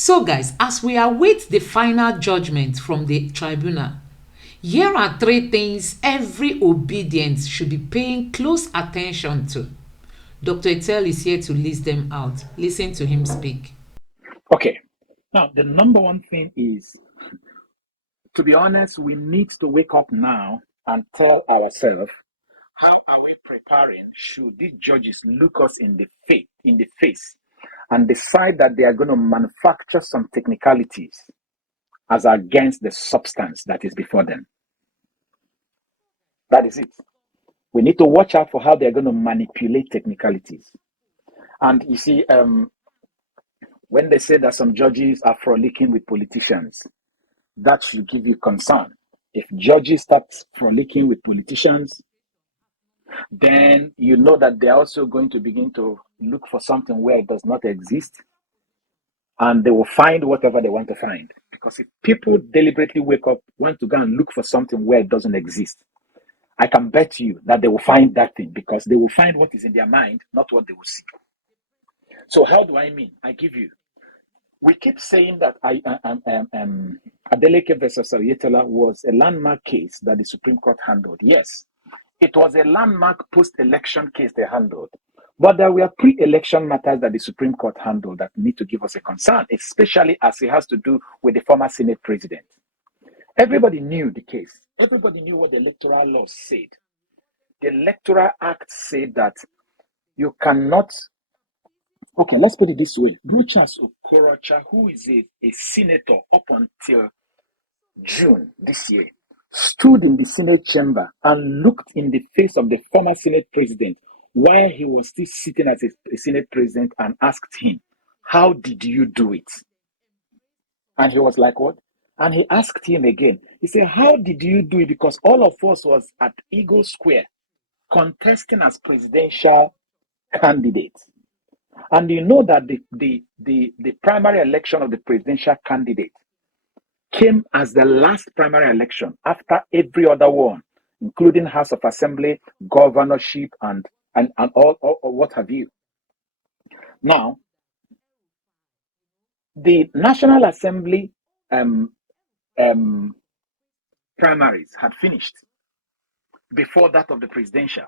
So, guys, as we await the final judgment from the tribunal, here are three things every obedient should be paying close attention to. Dr. Etel is here to list them out. Listen to him speak. Okay. Now, the number one thing is, to be honest, we need to wake up now and tell ourselves, how are we preparing should these judges look us in the face and decide that they are going to manufacture some technicalities as against the substance that is before them. That is it. We need to watch out for how they're going to manipulate technicalities. And you see, when they say that some judges are frolicking with politicians, that should give you concern. If judges start frolicking with politicians, then you know that they're also going to begin to look for something where it does not exist, and they will find whatever they want to find. Because if people deliberately wake up, want to go and look for something where it doesn't exist, I can bet you that they will find that thing, because they will find what is in their mind, not what they will see. So how do I mean? I give you. We keep saying that Adeleke versus Oyetola was a landmark case that the Supreme Court handled. Yes, it was a landmark post-election case they handled. But there were pre-election matters that the Supreme Court handled that need to give us a concern, especially as it has to do with the former Senate president. Everybody knew the case. Everybody knew what the electoral law said. The Electoral Act said that you cannot. Okay, let's put it this way. Bruchas Okorocha, who is a senator up until June this year, stood in the Senate chamber and looked in the face of the former Senate president while he was still sitting as a Senate president and asked him, "How did you do it?" And he was like, "What?" And he asked him again. He said, "How did you do it?" Because all of us was at Eagle Square contesting as presidential candidates. And you know that the primary election of the presidential candidate came as the last primary election after every other one, including House of Assembly, governorship, and all what have you. Now, the National Assembly primaries had finished before that of the presidential.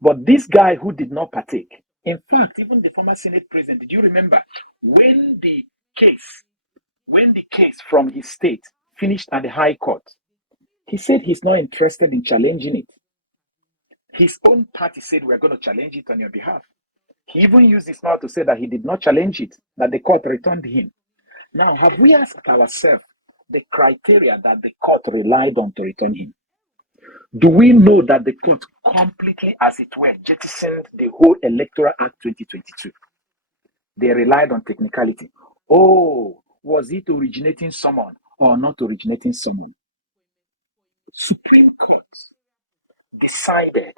But this guy who did not partake, in fact, even the former Senate president, did you remember when the case from his state finished at the High Court, he said he's not interested in challenging it. His own party said, "We're going to challenge it on your behalf." He even used his mouth to say that he did not challenge it, that the court returned him. Now, have we asked ourselves the criteria that the court relied on to return him? Do we know that the court completely, as it were, jettisoned the whole Electoral Act 2022? They relied on technicality. Oh, was it originating someone or not originating someone? Supreme Court decided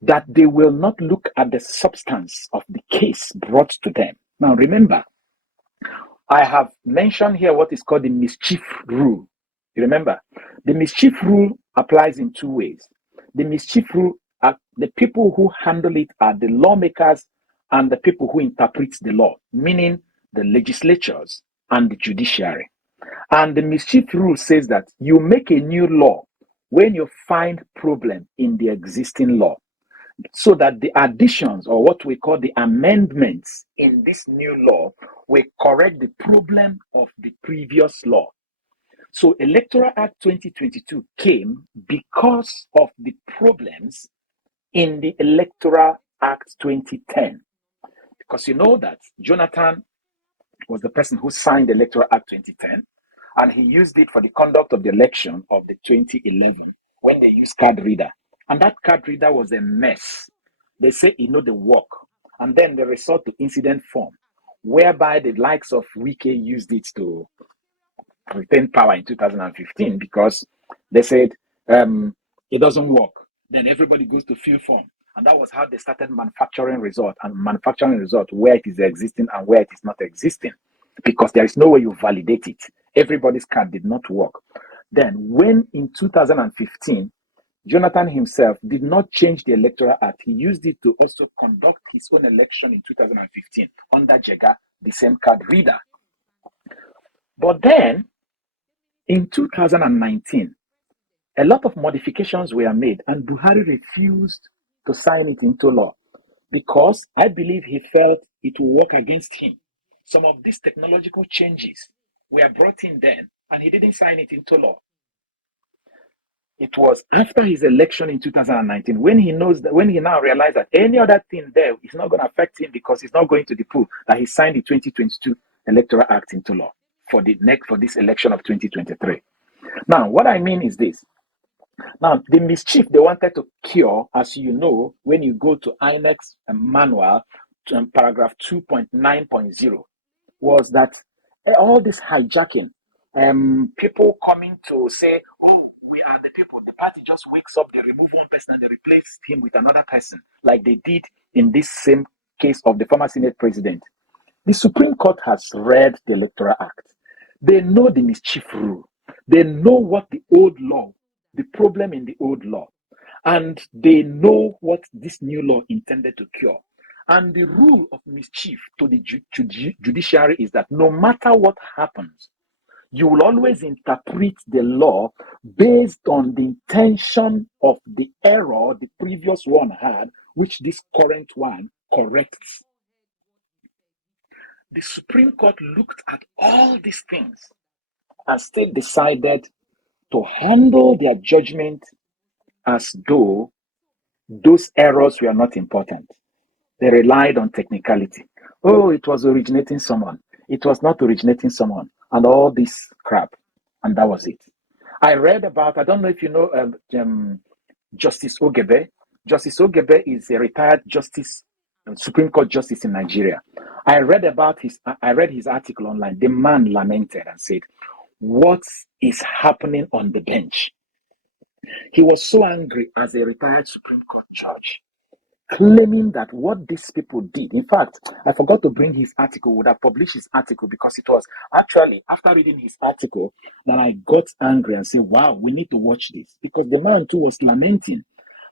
that they will not look at the substance of the case brought to them. Now, remember, I have mentioned here what is called the mischief rule. You remember? The mischief rule applies in two ways. The mischief rule, the people who handle it are the lawmakers and the people who interpret the law, meaning the legislatures and the judiciary. And the mischief rule says that you make a new law when you find problem in the existing law, so that the additions, or what we call the amendments in this new law, will correct the problem of the previous law. So Electoral Act 2022 came because of the problems in the Electoral Act 2010. Because you know that Jonathan was the person who signed the Electoral Act 2010, and he used it for the conduct of the election of the 2011 when they used card reader. And that card reader was a mess. They say it know the work. And then they resort to incident form, whereby the likes of Wike used it to retain power in 2015 because they said it doesn't work. Then everybody goes to fill form. And that was how they started manufacturing result where it is existing and where it is not existing, because there is no way you validate it. Everybody's card did not work. Then when in 2015, Jonathan himself did not change the Electoral Act, he used it to also conduct his own election in 2015 under Jega, the same card reader. But then in 2019, a lot of modifications were made, and Buhari refused to sign it into law because I believe he felt it would work against him. Some of these technological changes were brought in then, and he didn't sign it into law. It was after his election in 2019 when he now realized that any other thing there is not going to affect him because he's not going to the pool, that he signed the 2022 Electoral Act into law for this election of 2023. Now, what I mean is this. Now, the mischief they wanted to cure, as you know, when you go to INEC's manual, paragraph 2.9.0, was that all this hijacking, people coming to say, oh, we are the people. The party just wakes up, they remove one person and they replace him with another person, like they did in this same case of the former Senate president. The Supreme Court has read the Electoral Act. They know the mischief rule. They know what the old law, the problem in the old law, and they know what this new law intended to cure. And the rule of mischief to the judiciary is that no matter what happens, you will always interpret the law based on the intention of the error the previous one had, which this current one corrects. The Supreme Court looked at all these things and still decided to handle their judgment as though those errors were not important. They relied on technicality. Oh, it was originating someone. It was not originating someone. And all this crap. And that was it. I read about, I don't know if you know Justice Ogebe. Justice Ogebe is a retired justice, Supreme Court justice in Nigeria. I read his article online. The man lamented and said, what is happening on the bench? He was so angry as a retired Supreme Court judge, claiming that what these people did, in fact, I forgot to bring his article, would have published his article because it was actually after reading his article that I got angry and said, wow, we need to watch this. Because the man too was lamenting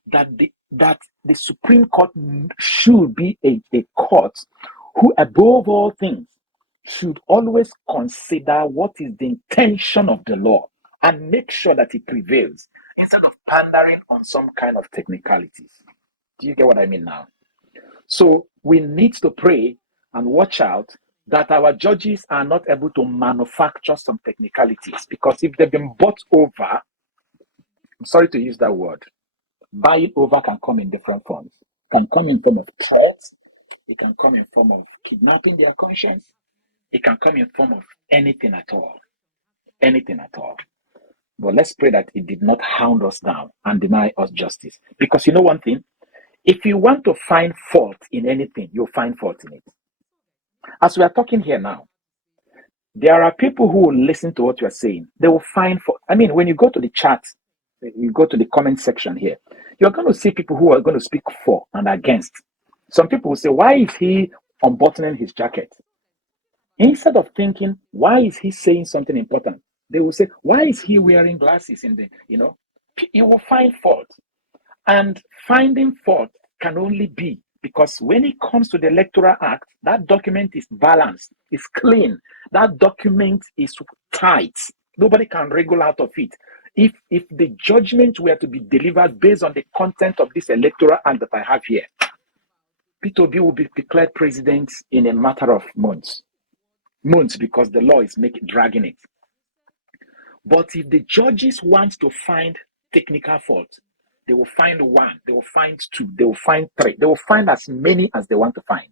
that the Supreme Court should be a court who, above all things, should always consider what is the intention of the law and make sure that it prevails instead of pandering on some kind of technicalities. Do you get what I mean now? So we need to pray and watch out that our judges are not able to manufacture some technicalities, because if they've been bought over, I'm sorry to use that word, buying over can come in different forms. It can come in form of threats. It can come in form of kidnapping their conscience. It can come in form of anything at all. Anything at all. But let's pray that it did not hound us down and deny us justice. Because you know one thing? If you want to find fault in anything, you'll find fault in it. As we are talking here now, there are people who will listen to what you are saying. They will find fault. I mean, when you go to the chat, you go to the comment section here, you're going to see people who are going to speak for and against. Some people will say, why is he unbuttoning his jacket? Instead of thinking, why is he saying something important? They will say, why is he wearing glasses in the, you will find fault. And finding fault can only be because when it comes to the Electoral Act, that document is balanced, it's clean. That document is tight. Nobody can wriggle out of it. If the judgment were to be delivered based on the content of this Electoral Act that I have here, Peter Obi will be declared president in a matter of months. Months, because the law is dragging it. But if the judges want to find technical fault, they will find one, they will find two, they will find three, they will find as many as they want to find.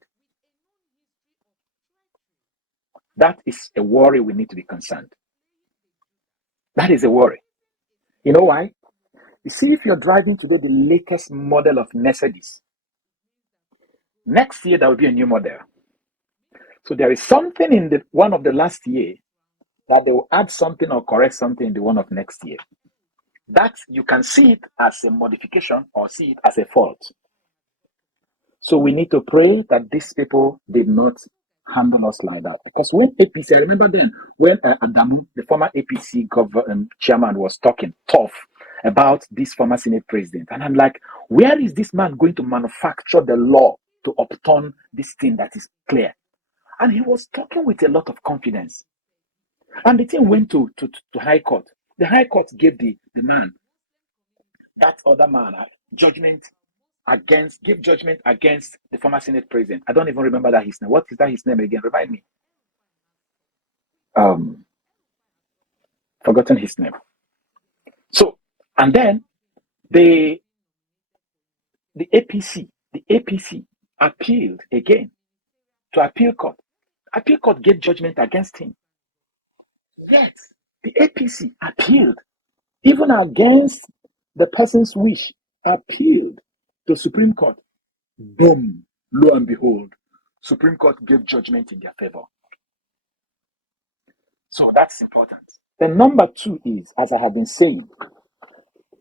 That is a worry we need to be concerned. That is a worry. You know why? You see, if you're driving today the latest model of Mercedes, next year there will be a new model. So there is something in the one of the last year that they will add something or correct something in the one of next year. That you can see it as a modification or see it as a fault. So we need to pray that these people did not handle us like that. Because when APC, I remember then when Adamu, the former APC chairman, was talking tough about this former Senate president. And I'm like, where is this man going to manufacture the law to upturn this thing that is clear? And he was talking with a lot of confidence. And the thing went to High Court. The High Court gave the man, that other man, gave judgment against the former Senate president. I don't even remember that his name. What is that his name again? Remind me. Forgotten his name. So, and then the APC appealed again to appeal court. Appeal court gave judgment against him. Yet the APC appealed, even against the person's wish, appealed to Supreme Court. Boom, lo and behold, Supreme Court gave judgment in their favor. So that's important. The number two is, as I have been saying,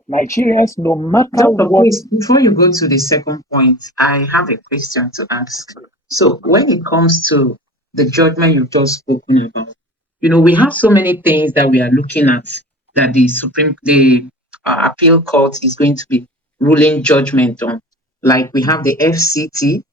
Nigerians, no matter Dr. what. Please, before you go to the second point, I have a question to ask. So when it comes to the judgment you've just spoken about, we have so many things that we are looking at that the appeal court is going to be ruling judgment on. Like we have the FCT,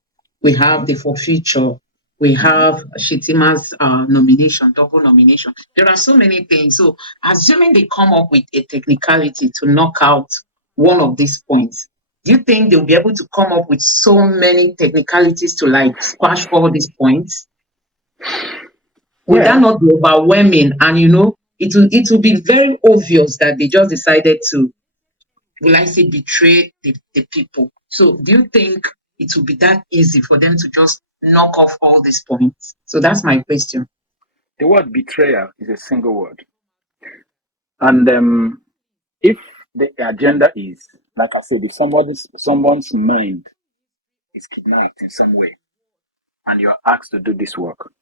we have the forfeiture, we have Shitima's nomination, double nomination. There are so many things. So assuming they come up with a technicality to knock out one of these points, do you think they'll be able to come up with so many technicalities to squash all these points? Will that not be overwhelming? And it will be very obvious that they just decided to, will I say, betray the people. So do you think it will be that easy for them to just knock off all these points? So that's my question. The word betrayal is a single word. And if the agenda is, like I said, if someone's mind is kidnapped in some way and you're asked to do this work,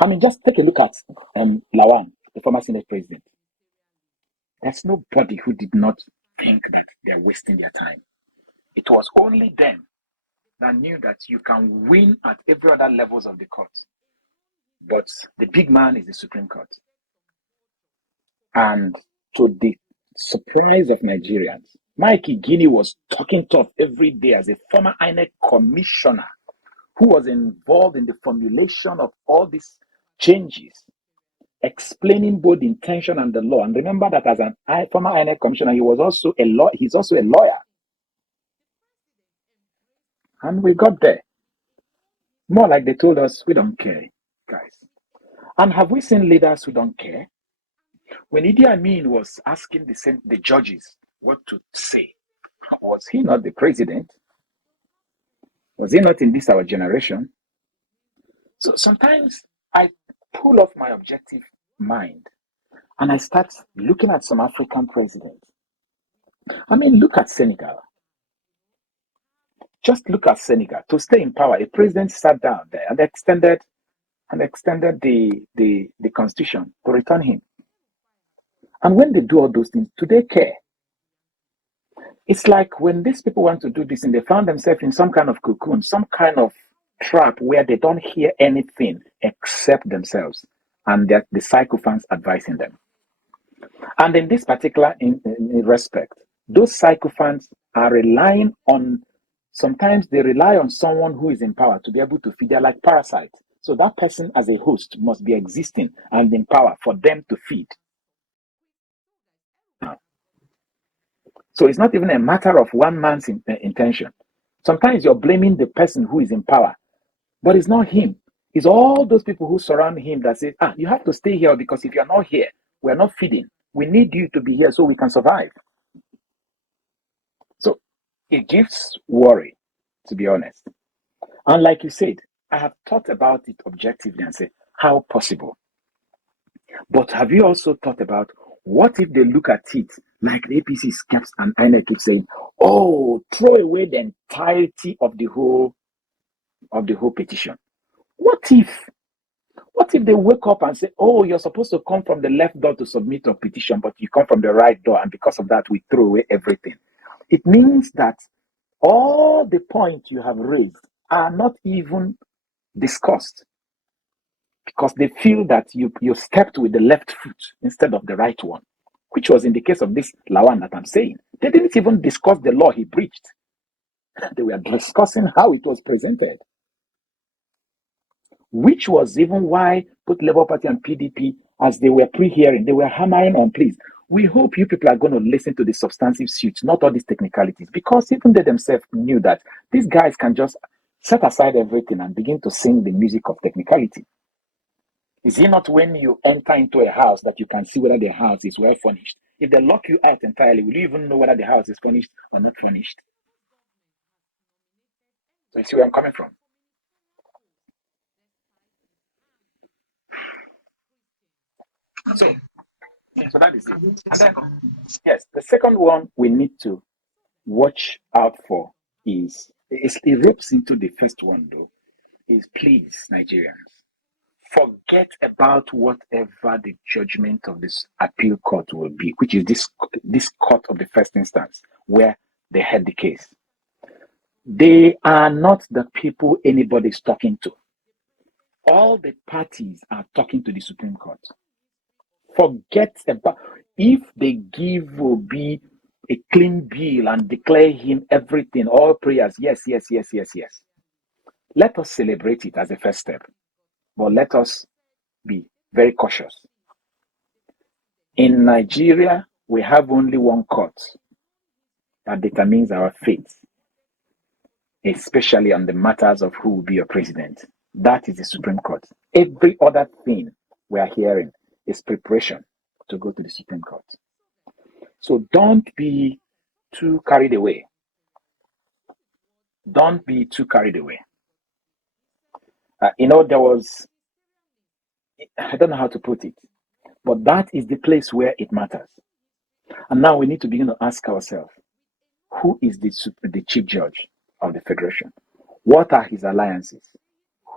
I mean, just take a look at Lawan, the former Senate president. There's nobody who did not think that they're wasting their time. It was only them that knew that you can win at every other levels of the court. But the big man is the Supreme Court. And to the surprise of Nigerians, Mikey Guinea was talking tough every day as a former INEC commissioner who was involved in the formulation of all these changes, explaining both the intention and the law. And remember that as a former INEC commissioner, he's also a lawyer. And we got there. More like they told us, we don't care, guys. And have we seen leaders who don't care? When Idi Amin was asking the judges what to say, was he not the president? Was he not in this our generation? So sometimes I pull off my objective mind and I start looking at some African presidents. I mean, look at Senegal. Just look at Senegal. To stay in power, a president sat down there and extended the constitution to return him. And when they do all those things, do they care? It's like when these people want to do this and they found themselves in some kind of cocoon, some kind of trap where they don't hear anything except themselves and the sycophants advising them. And in this particular in respect, those sycophants are relying on, sometimes they rely on someone who is in power to be able to feed. They're like parasites. So that person as a host must be existing and in power for them to feed. So it's not even a matter of one man's intention. Sometimes you're blaming the person who is in power, but it's not him. It's all those people who surround him that say, you have to stay here because if you're not here, we're not feeding. We need you to be here so we can survive. So it gives worry, to be honest. And like you said, I have thought about it objectively and said, how possible? But have you also thought about what if they look at it like the APC keeps and INEC keep saying, throw away the entirety of the whole petition? What if they wake up and say, you're supposed to come from the left door to submit a petition, but you come from the right door, and because of that, we throw away everything? It means that all the points you have raised are not even discussed because they feel that you stepped with the left foot instead of the right one, which was in the case of this Lawan that I'm saying. They didn't even discuss the law he breached. They were discussing how it was presented. which was even why both Labour Party and PDP, as they were pre-hearing, they were hammering on, please, we hope you people are going to listen to the substantive suits, not all these technicalities, because even they themselves knew that these guys can just set aside everything and begin to sing the music of technicality. Is it not when you enter into a house that you can see whether the house is well furnished? If they lock you out entirely, will you even know whether the house is furnished or not furnished? So you see where I'm coming from? So that is it. And then, yes, the second one we need to watch out for is, it ropes into the first one though, is please, Nigerians, forget about whatever the judgment of this appeal court will be, which is this court of the first instance where they had the case. They are not the people anybody's talking to. All the parties are talking to the Supreme Court. Forget about, if they give Obi a clean bill and declare him everything, all prayers, yes. Let us celebrate it as a first step, but let us be very cautious. In Nigeria, we have only one court that determines our fate, especially on the matters of who will be your president. That is the Supreme Court. Every other thing we are hearing is preparation to go to the Supreme Court. So don't be too carried away. Don't be too carried away. There was, I don't know how to put it, but that is the place where it matters. And now we need to begin to ask ourselves, who is the chief judge of the Federation? What are his alliances?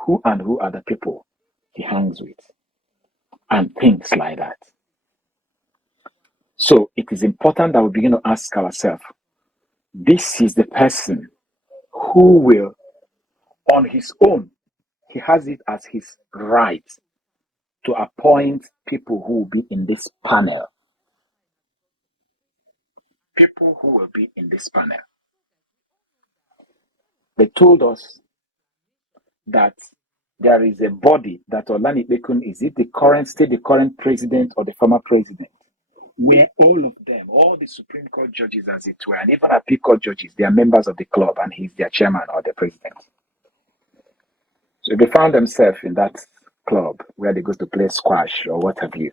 Who are the people he hangs with? And things like that. So it is important that we begin to ask ourselves, this is the person who will, on his own, he has it as his right to appoint people who will be in this panel. People who will be in this panel. They told us that there is a body that Olani Bekun, is it the current president or the former president, where all of them, all the Supreme Court judges as it were, and even appeal court judges, they are members of the club and he's their chairman or the president. So if they found themselves in that club where they go to play squash or what have you,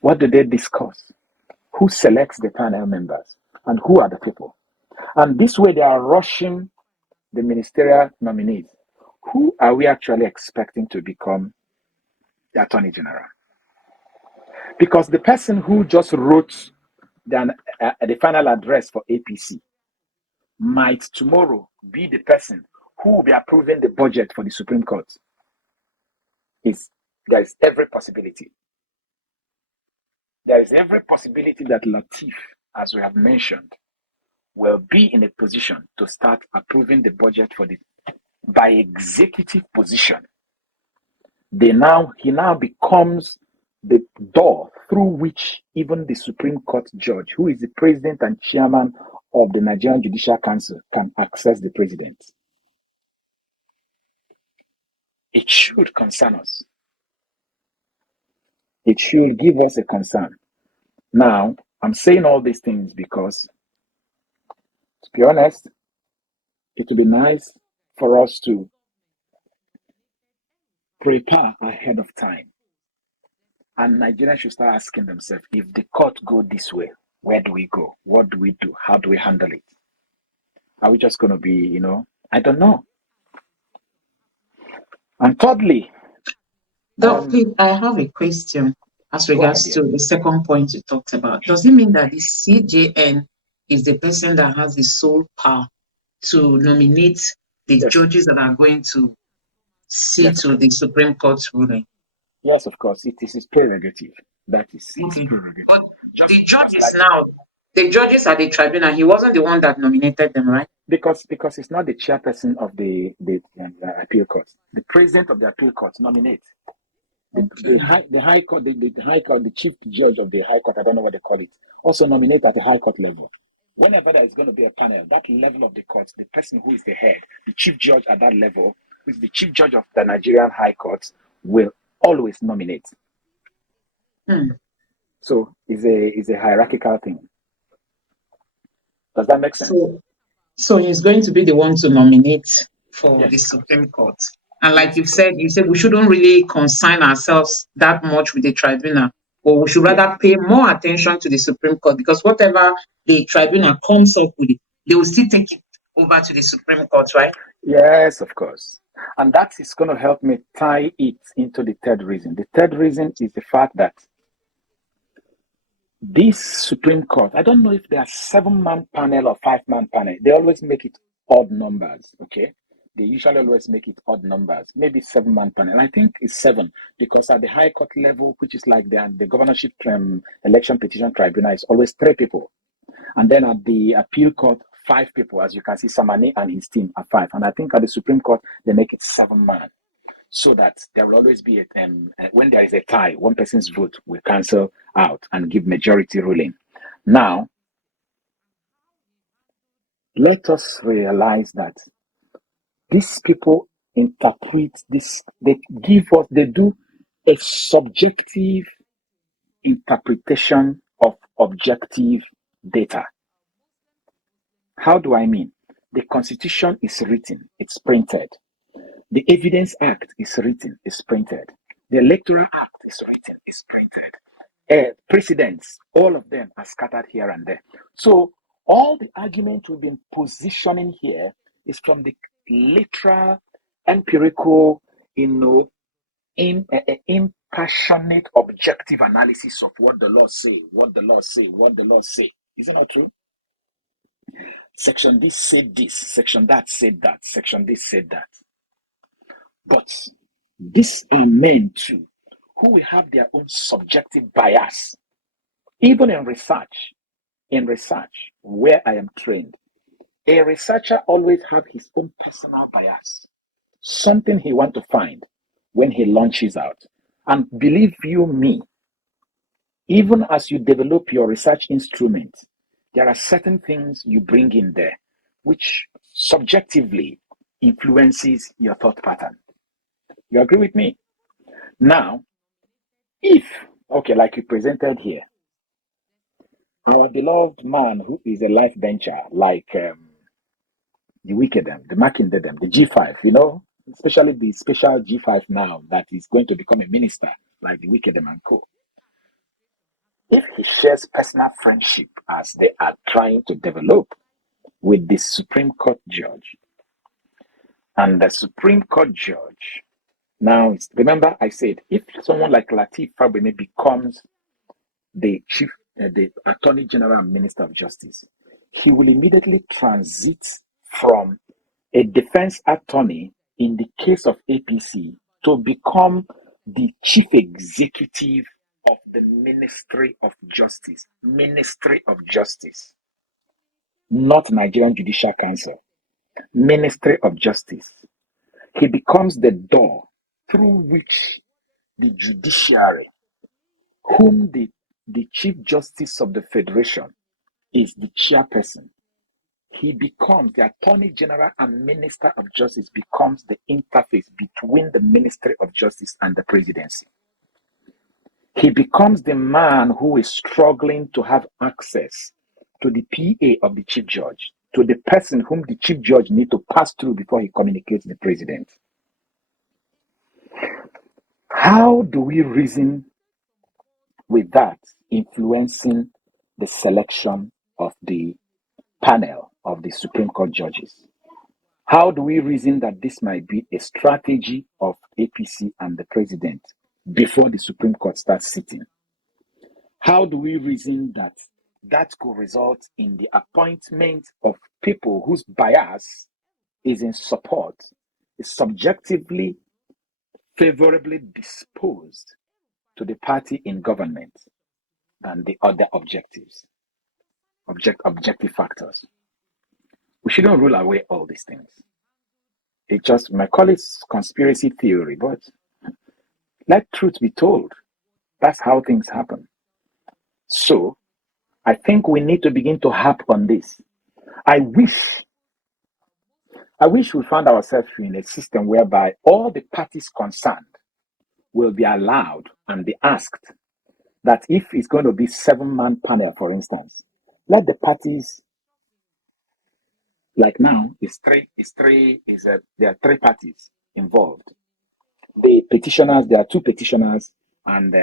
what do they discuss? Who selects the panel members and who are the people? And this way they are rushing the ministerial nominees. Who are we actually expecting to become the Attorney General? Because the person who just wrote the final address for APC might tomorrow be the person who will be approving the budget for the Supreme Court. There is every possibility. There is every possibility that Latif, as we have mentioned, will be in a position to start approving the budget by executive position. He now becomes the door through which even the Supreme Court judge, who is the president and chairman of the Nigerian Judicial Council, can access the president. It should concern us. It should give us a concern. Now, I'm saying all these things because, to be honest, it would be nice for us to prepare ahead of time. And Nigerians should start asking themselves, if the court go this way, where do we go? What do we do? How do we handle it? Are we just going to be, I don't know. And thirdly, Please, I have a question as regards to the second point you talked about. Does it mean that the CJN is the person that has the sole power to nominate the judges that are going to see to the Supreme Court's ruling? Yes, of course. It is his prerogative. That is his prerogative. But the judges at the tribunal, he wasn't the one that nominated them, right? Because it's not the chairperson of the appeal court. The president of the appeal court nominates. The high court, the chief judge of the high court, I don't know what they call it, also nominate at the high court level. Whenever there is going to be a panel, that level of the court, the person who is the head, the chief judge at that level, is the Chief Judge of the Nigerian High Court, will always nominate. So it's a hierarchical thing. Does that make sense? So he's going to be the one to nominate for Yes, the Supreme Court. And like you said we shouldn't really consign ourselves that much with the tribunal, or we should rather pay more attention to the Supreme Court, because whatever the tribunal comes up with, they will still take it over to the Supreme Court, right? Yes, of course. And that is going to help me tie it into the third reason. The third reason is the fact that this Supreme Court, I don't know if they are 7-man panel or 5-man panel. They always make it odd numbers, okay? They usually always make it odd numbers, maybe 7-man panel. I think it's 7, because at the High Court level, which is like the governorship election petition tribunal, is always 3 people. And then at the appeal court, 5 people. As you can see, Samani and his team are 5. And I think at the Supreme Court, they make it 7-man. So that there will always be when there is a tie, one person's vote will cancel out and give majority ruling. Now, let us realize that these people interpret this, they do a subjective interpretation of objective data. How do I mean? The Constitution is written, it's printed. The Evidence Act is written, is printed. The Electoral Act is written, is printed. Precedents, all of them are scattered here and there. So all the argument we've been positioning here is from the literal, empirical, impassionate, objective analysis of what the law say, what the law say, what the law say. Is it not true? Section this said this, section that said that, section this said that. But these are men too, who will have their own subjective bias. Even in research, where I am trained, a researcher always have his own personal bias. Something he want to find when he launches out. And believe you me, even as you develop your research instrument, there are certain things you bring in there, which subjectively influences your thought pattern. You agree with me? Now, if, okay, like you presented here, our beloved man who is a life bencher, like the Wickedem, the Mackinday, the G5, especially the special G5 now that is going to become a minister, like the Wickedem and co. If he shares personal friendship as they are trying to develop with the Supreme Court judge, and the Supreme Court judge, now, remember I said, if someone like Lateef Fagbemi becomes the Attorney General and Minister of Justice, he will immediately transit from a defense attorney in the case of APC to become the chief executive of the Ministry of Justice. Ministry of Justice. Not Nigerian Judicial Council. Ministry of Justice. He becomes the door through which the judiciary, whom the Chief Justice of the Federation is the chairperson, he becomes the Attorney General and Minister of Justice, becomes the interface between the Ministry of Justice and the presidency. He becomes the man who is struggling to have access to the PA of the Chief Judge, to the person whom the Chief Judge needs to pass through before he communicates with the President. How do we reason with that influencing the selection of the panel of the Supreme Court judges? How do we reason that this might be a strategy of APC and the president before the Supreme Court starts sitting? How do we reason that that could result in the appointment of people whose bias is in support, is subjectively favorably disposed to the party in government than the other objectives, objective factors? We shouldn't rule away all these things. It just, might call it conspiracy theory, but let truth be told. That's how things happen. So, I think we need to begin to harp on this. I wish I wish we found ourselves in a system whereby all the parties concerned will be allowed and be asked that if it's going to be 7-man panel, for instance, let the parties, like now, there are 3 parties involved. The petitioners, there are 2 petitioners, and